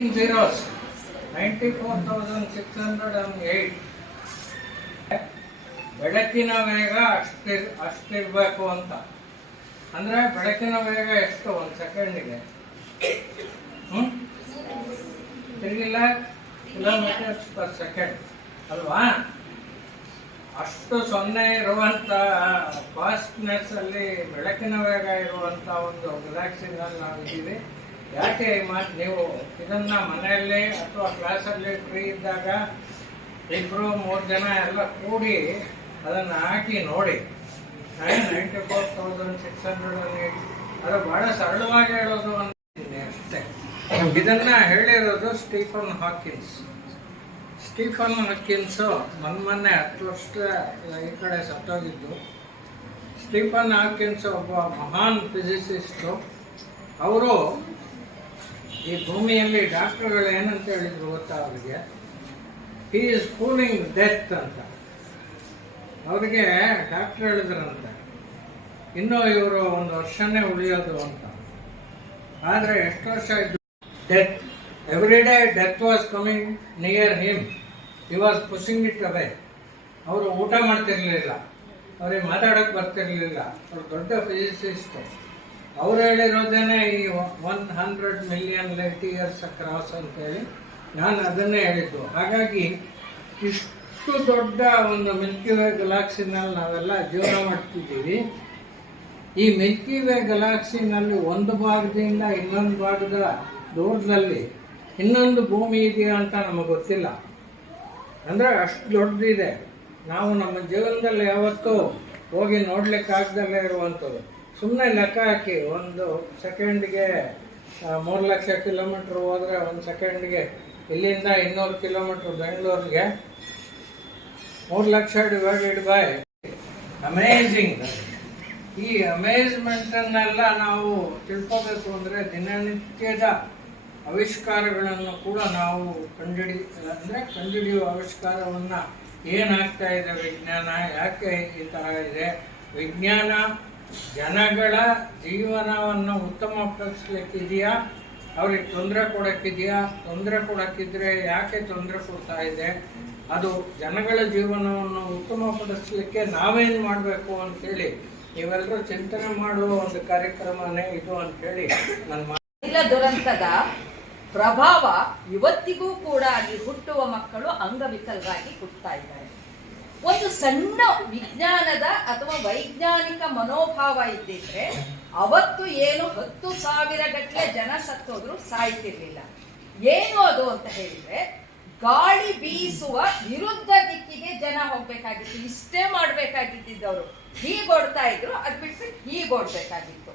zeros 94,608. ಬೆಳಕಿನ ವೇಗ ಅಷ್ಟಿರಬೇಕು ಅಂತ ಅಂದ್ರೆ ಬೆಳಕಿನ ವೇಗ ಎಷ್ಟು ಒಂದು ಸೆಕೆಂಡಿಗೆ 3 lakh ಕಿಲೋಮೀಟರ್ಸ್ ಪರ್ ಸೆಕೆಂಡ್ ಅಲ್ವಾ? ಅಷ್ಟು ಸೊನ್ನೆ ಇರುವಂತ ಫಾಸ್ಟ್ನೆಸ್ ಅಲ್ಲಿ ಬೆಳಕಿನ ವೇಗ ಇರುವಂತ ಒಂದು ಗ್ಯಾಲಕ್ಸಿನಲ್ಲಿ ನಾವು ಇದ್ದೀವಿ. ಯಾಕೆ ನೀವು ಇದನ್ನ ಮನೆಯಲ್ಲಿ ಅಥವಾ ಕ್ಲಾಸಲ್ಲಿ ಫ್ರೀ ಇದ್ದಾಗ 2-3 ಜನ ಎಲ್ಲ ಕೂಡಿ ಅದನ್ನ ಹಾಕಿ ನೋಡಿ. 94,608 ಅದು ಬಹಳ ಸರಳವಾಗಿ ಹೇಳೋದು ಅಂತೀನಿ ಅಷ್ಟೇ. ಇದನ್ನ ಹೇಳಿರೋದು ಸ್ಟೀಫನ್ ಹಾಕಿನ್ಸ್. ಮೊನ್ನೆ 10 ವರ್ಷ ಈ ಕಡೆ ಸತ್ತೋಗಿದ್ದು. ಸ್ಟೀಫನ್ ಹಾಕಿನ್ಸ್ ಒಬ್ಬ ಮಹಾನ್ ಫಿಸಿಸಿಸ್ಟು. ಅವರು ಈ ಭೂಮಿಯಲ್ಲಿ ಡಾಕ್ಟರ್ಗಳು ಏನಂತ ಹೇಳಿದ್ರು ಗೊತ್ತಾ ಅವರಿಗೆ? ಹಿ ಈಸ್ ಫೂಲಿಂಗ್ ಡೆತ್ ಅಂತ. ಅವರಿಗೆ ಡಾಕ್ಟರ್ ಹೇಳಿದ್ರಂತೆ ಇನ್ನೂ ಇವರು 1 ವರ್ಷನೇ ಉಳಿಯೋದು ಅಂತ. ಆದರೆ ಎಷ್ಟು ವರ್ಷ ಇದ್ದು death every day death was coming near him. He was pushing it ಅವೇ. ಅವರು ಊಟ ಮಾಡ್ತಿರ್ಲಿಲ್ಲ, ಅವ್ರಿಗೆ ಮಾತಾಡೋಕೆ ಬರ್ತಿರ್ಲಿಲ್ಲ. ಅವ್ರು ದೊಡ್ಡ ಫಿಸಿಸಿಸ್ಟ್. ಅವ್ರು ಹೇಳಿರೋದೇನೆ ಈ 100 ಮಿಲಿಯನ್ ಲೈಟ್ ಇಯರ್ಸ್ ಅಕ್ರಾಸ್ ಅಂತೇಳಿ ನಾನು ಅದನ್ನೇ ಹೇಳಿದ್ದು. ಹಾಗಾಗಿ ಇಷ್ಟು ದೊಡ್ಡ ಒಂದು ಮಿಲ್ಕಿ ವೇ ಗಲಾಕ್ಸಿನಲ್ಲಿ ನಾವೆಲ್ಲ ಜೀವನ ಮಾಡ್ತಿದ್ದೀವಿ. ಈ ಮಿಲ್ಕಿ ವೇ ಗಲಾಕ್ಸಿನಲ್ಲಿ ಒಂದು ಭಾಗದಿಂದ ಇನ್ನೊಂದು ಭಾಗದ ದೂರದಲ್ಲಿ ಇನ್ನೊಂದು ಭೂಮಿ ಇದೆಯಾ ಅಂತ ನಮಗೆ ಗೊತ್ತಿಲ್ಲ. ಅಂದರೆ ಅಷ್ಟು ದೊಡ್ಡದಿದೆ. ನಾವು ನಮ್ಮ ಜೀವನದಲ್ಲಿ ಯಾವತ್ತೂ ಹೋಗಿ ನೋಡ್ಲಿಕ್ಕಾಗ್ದಲ್ಲೇ ಇರುವಂಥದ್ದು. ಸುಮ್ಮನೆ ಲೆಕ್ಕ ಹಾಕಿ, 1 ಸೆಕೆಂಡ್ಗೆ 3 ಲಕ್ಷ ಕಿಲೋಮೀಟ್ರ್ ಹೋದರೆ 1 ಸೆಕೆಂಡ್ಗೆ ಇಲ್ಲಿಂದ 200 ಕಿಲೋಮೀಟ್ರ್ ಬೆಂಗಳೂರಿಗೆ 3 ಲಕ್ಷ ಡಿವೈಡೆಡ್ ಬೈ ಅಮೇಝಿಂಗ್. ಈ ಅಮೇಜ್ಮೆಂಟನ್ನೆಲ್ಲ ನಾವು ತಿಳ್ಕೋಬೇಕು ಅಂದರೆ ದಿನನಿತ್ಯದ ಆವಿಷ್ಕಾರಗಳನ್ನು ಕೂಡ ನಾವು ಕಂಡುಹಿಡಿಯುವ ಆವಿಷ್ಕಾರವನ್ನು ಏನಾಗ್ತಾ ಇದೆ ವಿಜ್ಞಾನ, ಯಾಕೆ ಈ ಥರ ಇದೆ ವಿಜ್ಞಾನ, ಜನಗಳ ಜೀವನವನ್ನು ಉತ್ತಮಪಡಿಸ್ಲಿಕ್ಕಿದೆಯಾ, ಅವ್ರಿಗೆ ತೊಂದರೆ ಕೊಡೋಕ್ಕಿದೆಯಾ, ತೊಂದರೆ ಕೊಡೋಕ್ಕಿದ್ರೆ ಯಾಕೆ ತೊಂದರೆ ಕೊಡ್ತಾ ಇದೆ, ಅದು ಜನಗಳ ಜೀವನವನ್ನು ಉತ್ತಮಪಡಿಸ್ಲಿಕ್ಕೆ ನಾವೇನು ಮಾಡಬೇಕು ಅಂತೇಳಿ ನೀವೆಲ್ಲರೂ ಚಿಂತನೆ ಮಾಡುವ ಒಂದು ಕಾರ್ಯಕ್ರಮನೇ ಇದು ಅಂತೇಳಿ ನನ್ನ ದುರಂತದ ಪ್ರಭಾವ ಇವತ್ತಿಗೂ ಕೂಡ ಅಲ್ಲಿ ಹುಟ್ಟುವ ಮಕ್ಕಳು ಅಂಗವಿಕಲರಾಗಿ ಹುಟ್ಟುತ್ತಾ ಇದ್ದಾರೆ. ಒಂದು ಸಣ್ಣ ವಿಜ್ಞಾನದ ಅಥವಾ ವೈಜ್ಞಾನಿಕ ಮನೋಭಾವ ಇದ್ದಿದ್ರೆ ಅವತ್ತು ಏನು 10,000 ಗಟ್ಟಲೆ ಜನ ಸತ್ತೋದ್ರು ಸಾಯ್ತಿರ್ಲಿಲ್ಲ. ಏನು ಅದು ಅಂತ ಹೇಳಿದ್ರೆ ಗಾಳಿ ಬೀಸುವ ವಿರುದ್ಧ ದಿಕ್ಕಿಗೆ ಜನ ಹೋಗ್ಬೇಕಾಗಿತ್ತು. ಇಷ್ಟೇ ಮಾಡ್ಬೇಕಾಗಿದ್ದವರು ಹೀಗೆ ಓಡ್ತಾ ಇದ್ರು, ಅದು ಬಿಟ್ಟು ಹೀಗೆ ಓಡ್ಬೇಕಾಗಿತ್ತು.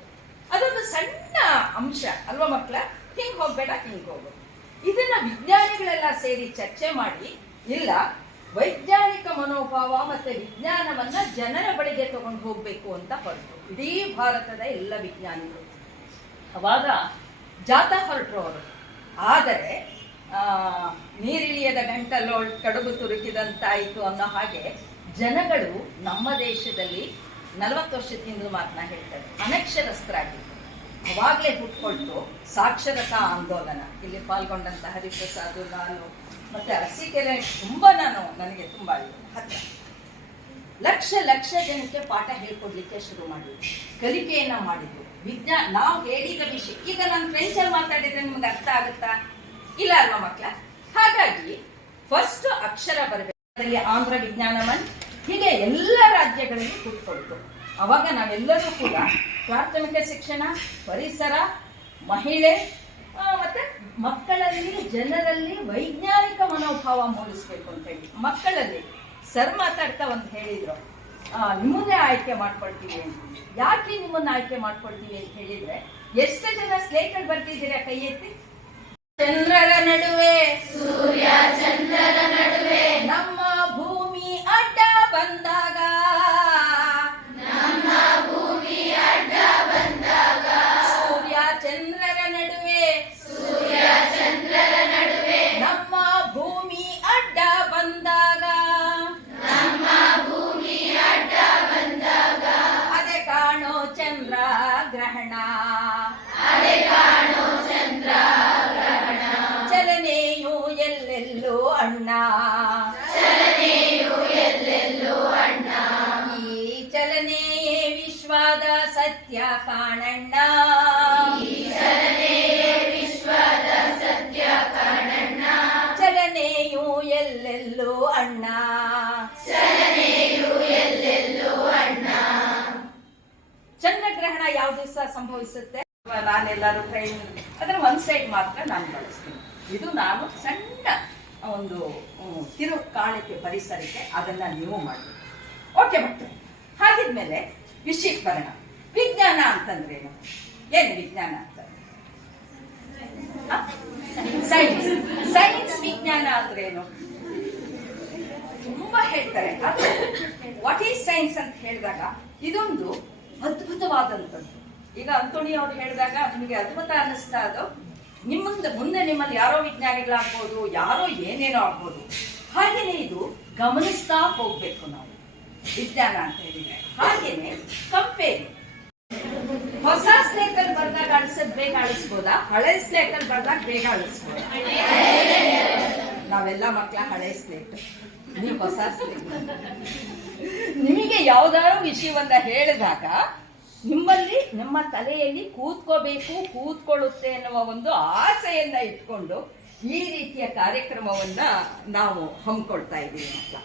ಅದೊಂದು ಸಣ್ಣ ಅಂಶ ಅಲ್ವಾ ಮಕ್ಕಳ? ಹಿಂಗೆ ಹೋಗ್ಬೇಡ, ಹಿಂಗೆ ಹೋಗು. ಇದನ್ನ ವಿಜ್ಞಾನಿಗಳೆಲ್ಲ ಸೇರಿ ಚರ್ಚೆ ಮಾಡಿ, ಇಲ್ಲ ವೈಜ್ಞಾನಿಕ ಮನೋಭಾವ ಮತ್ತೆ ವಿಜ್ಞಾನವನ್ನ ಜನರ ಬಳಿಗೆ ತಗೊಂಡು ಹೋಗ್ಬೇಕು ಅಂತ ಹೊರಟು ಇಡೀ ಭಾರತದ ಎಲ್ಲ ವಿಜ್ಞಾನಿಗಳು ಅವಾಗ ಜಾಥಾ ಹೊರಟರು ಅವರು. ಆದರೆ ನೀರಿಳಿಯದ ಗಂಟಲು ಕಡುಬು ತುರುಕಿದಂತಾಯಿತು ಅನ್ನೋ ಹಾಗೆ ಜನಗಳು ನಮ್ಮ ದೇಶದಲ್ಲಿ 40 ವರ್ಷದಿಂದ ಮಾತನ್ನ ಹೇಳ್ತಾರೆ, ಅನಕ್ಷರಸ್ಥರಾಗಿತ್ತು. ಅವಾಗಲೇ ಹುಟ್ಕೊಳ್ತು ಸಾಕ್ಷರತಾ ಆಂದೋಲನ. ಇಲ್ಲಿ ಪಾಲ್ಗೊಂಡಂತ ಹರಿಪ್ರಸಾದ್, ನಾನು ಮತ್ತೆ ಅರಸೀಕೆರೆ ನನಗೆ ತುಂಬಾ ಹತ್ರ. ಲಕ್ಷ ಜನಕ್ಕೆ ಪಾಠ ಹೇಳ್ಕೊಡ್ಲಿಕ್ಕೆ ಶುರು ಮಾಡಿದ್ರು, ಕಲಿಕೆಯನ್ನ ಮಾಡಿದ್ರು. ನಾವು ಹೇಳಿದ ವಿಷಯ ಈಗ ನಾನು ಫ್ರೆಂಚಲ್ಲಿ ಮಾತಾಡಿದ್ರೆ ನಿಮ್ಗೆ ಅರ್ಥ ಆಗುತ್ತಾ? ಇಲ್ಲ ಅಲ್ವಾ ಮಕ್ಕಳ? ಹಾಗಾಗಿ ಫಸ್ಟ್ ಅಕ್ಷರ ಬರಬೇಕು. ಅದರಲ್ಲಿ ಆಂಧ್ರ ವಿಜ್ಞಾನವನ್ ಹೀಗೆ ಎಲ್ಲ ರಾಜ್ಯಗಳಲ್ಲಿ ಕೂತ್ಕೊಳ್ತು. ಅವಾಗ ನಾವೆಲ್ಲರೂ ಕೂಡ ಪ್ರಾಥಮಿಕ ಶಿಕ್ಷಣ, ಪರಿಸರ, ಮಹಿಳೆ ಮತ್ತೆ ಮಕ್ಕಳಲ್ಲಿ ಜನರಲ್ಲಿ ವೈಜ್ಞಾನಿಕ ಮನೋಭಾವ ಮೂಡಿಸ್ಬೇಕು ಅಂತ ಹೇಳಿ ಮಕ್ಕಳಲ್ಲಿ ಸರ್ ಮಾತಾಡ್ತಾ ಒಂದು ಹೇಳಿದ್ರು, ನಿಮ್ಮನ್ನೇ ಆಯ್ಕೆ ಮಾಡ್ಕೊಳ್ತೀವಿ ಅಂತ. ಯಾಕೆ ನಿಮ್ಮನ್ನ ಆಯ್ಕೆ ಮಾಡ್ಕೊಳ್ತೀವಿ ಅಂತ ಹೇಳಿದ್ರೆ, ಎಷ್ಟು ಜನ ಸ್ಲೇಟಲ್ಲಿ ಬರ್ತಿದ್ದೀರಾ ಕೈ ಎತ್ತಿ? ಚಂದ್ರರ ನಡುವೆ ಸೂರ್ಯ ಚಂದ್ರರ ನಡುವೆ ನಮ್ಮ ಭೂಮಿ ಅಡ್ಡ ಬಂದಾಗ, ನಮ್ಮ ಭೂಮಿ ಅಡ್ಡ ಬಂದಾಗ, ಸೂರ್ಯ ಚಂದ್ರರ ನಡುವೆ ಸೂರ್ಯ ಚಂದ್ರರ ನಡುವೆ ನಮ್ಮ ಭೂಮಿ ಅಡ್ಡ ಬಂದಾಗ, ನಮ್ಮ ಭೂಮಿ ಅಡ್ಡ ಬಂದಾಗ, ಅದೇ ಕಾಣೋ ಚಂದ್ರ ಗ್ರಹಣ, ಅದೇ ಕಾಣೋ ಚಂದ್ರ ಗ್ರಹಣ. ಅಣ್ಣ. ಈ ಚಲನೆಯೇ ವಿಶ್ವದ ಸತ್ಯ ಕಾಣಣ್ಣ. ಚಲನೆಯು ಎಲ್ಲೆಲ್ಲೂ ಅಣ್ಣ. ಚಂದ್ರಗ್ರಹಣ ಯಾವ ದಿವಸ ಸಂಭವಿಸುತ್ತೆ? ನಾನೆಲ್ಲರೂ ಟ್ರೈನ್ ಅದರ ಒಂದ್ ಸೈಡ್ ಮಾತ್ರ ನಾನು ಬಳಸ್ತೀನಿ. ಇದು ನಾನು ಸಣ್ಣ ಒಂದು ಕಿರು ಕಾಣಿಕೆ ಪರಿಸರಕ್ಕೆ, ಅದನ್ನ ನೀವು ಮಾಡಬೇಕು. ಓಕೆ ಮಕ್ಕಳು, ಹಾಗಿದ್ಮೇಲೆ ವಿಷಯಕ್ಕೆ ಬರೋಣ. ವಿಜ್ಞಾನ ಅಂತಂದ್ರೇನು? ಏನು ವಿಜ್ಞಾನ ಅಂತ? ಸೈನ್ಸ್. ಸೈನ್ಸ್ ವಿಜ್ಞಾನ ಅಂದ್ರೇನು? ತುಂಬಾ ಹೇಳ್ತಾರೆ. ಅದು ವಾಟ್ ಈಸ್ ಸೈನ್ಸ್ ಅಂತ ಹೇಳಿದಾಗ ಇದೊಂದು ಅದ್ಭುತವಾದಂಥದ್ದು. ಈಗ ಅಂತೋಣಿ ಅವ್ರು ಹೇಳಿದಾಗ ನಿಮಗೆ ಅದ್ಭುತ ಅನ್ನಿಸ್ತಾ, ಅದು ಮುಂದೆ ನಿಮ್ಮಲ್ಲಿ ಯಾರೋ ವಿಜ್ಞಾನಿಗಳಾಗ್ಬೋದು, ಯಾರೋ ಏನೇನೋ ಆಗ್ಬೋದು. ಹಾಗೇನೆ ಇದು ಗಮನಿಸ್ತಾ ಹೋಗ್ಬೇಕು ನಾವು ವಿಜ್ಞಾನ ಅಂತ ಹೇಳಿದ್ರೆ. ಹಾಗೇನೆ ಕಂಪೇರಿ. ಹೊಸ ಸ್ಲೇಟಲ್ಲಿ ಬರ್ದಾಗ ಅಳಿಸೋದು ಬೇಗ ಅಳಿಸ್ಬೋದಾ? ಹಳೆ ಸ್ಲೇಟಲ್ಲಿ ಬರ್ದಾಗ ಬೇಗ ಅಳಿಸ್ಬೋದಾ? ನಾವೆಲ್ಲ ಮಕ್ಕಳ ಹಳೆ ಸ್ಲೇಟ್, ನೀವು ಹೊಸ ಸ್ಲೇಟ್. ನಿಮಗೆ ಯಾವ್ದಾದ್ರು ವಿಷಯವನ್ನ ಹೇಳಿದಾಗ ನಿಮ್ಮಲ್ಲಿ, ನಿಮ್ಮ ತಲೆಯಲ್ಲಿ ಕೂತ್ಕೊಳ್ಳುತ್ತೆ ಎನ್ನುವ ಒಂದು ಆಸೆಯನ್ನ ಇಟ್ಕೊಂಡು ಈ ರೀತಿಯ ಕಾರ್ಯಕ್ರಮವನ್ನ ನಾವು ಹಮ್ಮಿಕೊಳ್ತಾ ಇದ್ದೀವಿ ಮಕ್ಕಳ.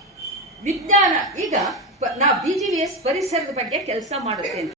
ವಿಜ್ಞಾನ ಈಗ ನಾವು BGVS ಪರಿಸರದ ಬಗ್ಗೆ ಕೆಲಸ ಮಾಡುತ್ತೆ ಅಂತ